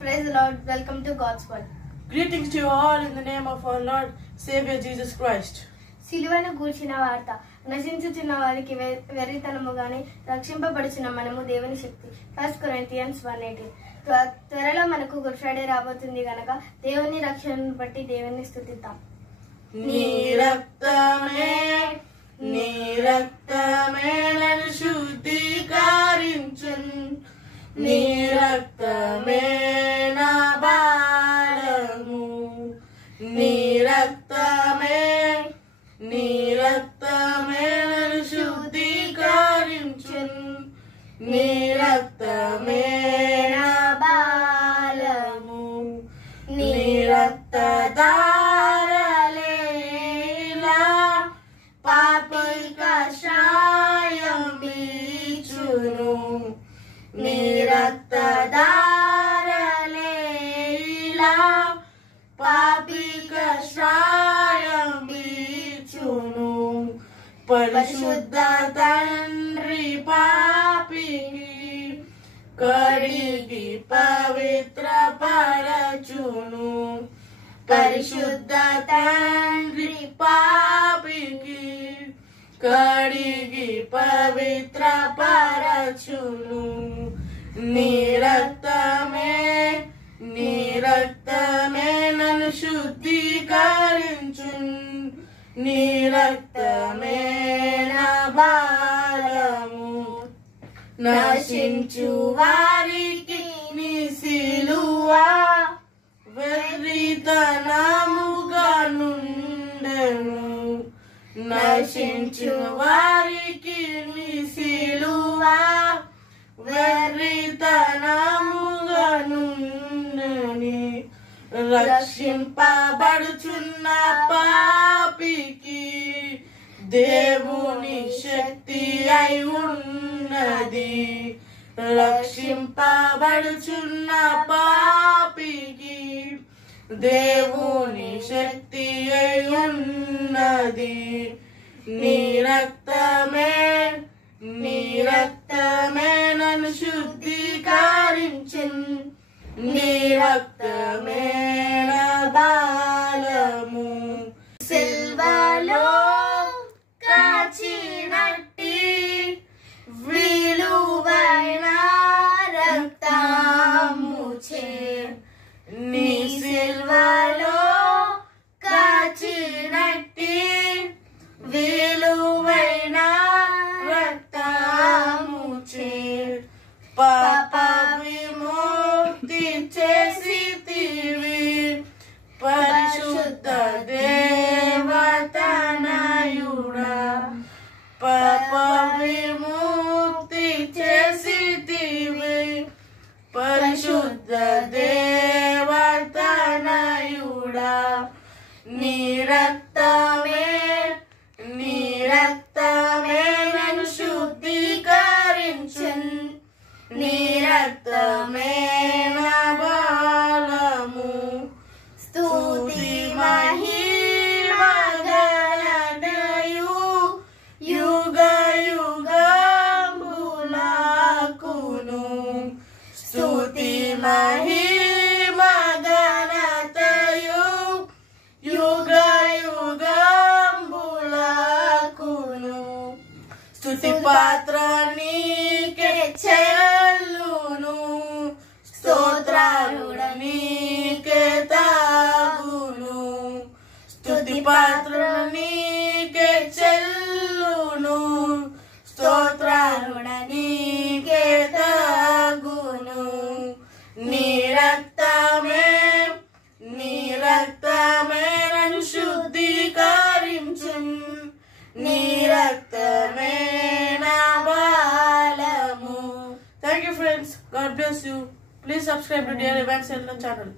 Praise the Lord. Welcome to God's Word. Greetings to you all in the name of our Lord Savior Jesus Christ. సిలువను గూర్చిన వార్త. నశించుచున్న వారికి వెర్రితనము గాని రక్షింపబడుచున్న మనము దేవుని శక్తి. 1 Corinthians 1:18. త్వరలో మనకు గుడ్ ఫ్రైడే రాబోతుంది గనక దేవుని రక్షణను బట్టి దేవుని స్తుతిద్దాం. నీ రక్తమే నన్ను శుద్ధీకరించును. నీ రక్తమే నా బలము. నీ రక్తమే నన్ను శుద్ధీకరించును. నీ రక్తమే నా బలము. నీ రక్తధారలేలా పాపి కషాయం బీచును. నీ రక్తధారలేలా పాపి కషాయం బీచును. పరిశుద్ధ తండ్రి పాపిని కడిగి పవిత్ర పరచును. పరిశుద్ధ తండ్రి పాపికి కడిగి పవిత్ర పరచును. నీ రక్తమే నన్ను శుద్ధీకరించును. నీ రక్తమే నా బలము. నశించు వారికి నీ సిలువ వెర్రితనముగా నుండెను. నశించు వారికి నీ సిలువ వెర్రితనముగా నుండెని. రక్షింపబడుచున్న పాపికి దేవుని శక్తి అయి ఉన్నది. రక్షింపబడుచున్న పాపికి దేవుని శక్తి అయి ఉన్నది. నీ రక్తమే నన్ను శుద్ధీకరించును. నీ రక్తమే నా బలము. సిల్వలో కాచినట్టి విలువైన రక్తముచే నీ సిల్వలో కాచినట్టి విలువైన రక్తముచే పాప విముక్తి చేసితివి. పరిశుద్ధ దేవతనయుడా పాప విముక్తి చేసితివి. పరిశుద్ధ దేవతనయుడా నీ రక్తమే నన్ను శుద్ధీకరించును. నీ రక్తమే నా బలము. స్తుతి మహిమ ఘనతయు యుగ యుగములకును. స్తుతి మహిమ ఘనతయు యుగ యుగములకును. స్తుతి పాత్ర నీకే చెల్లును. స్తోత్రారుడ నీకే తాగును. స్తుతి పాత్ర నీకే చెల్లును. స్తోత్రారుడ నీకే తాగును. నీ రక్తమే నన్ను శుద్ధీకరించును. నీ రక్తమే నా బలము. Thank you friends. God bless you. Please subscribe to Dear Events channel.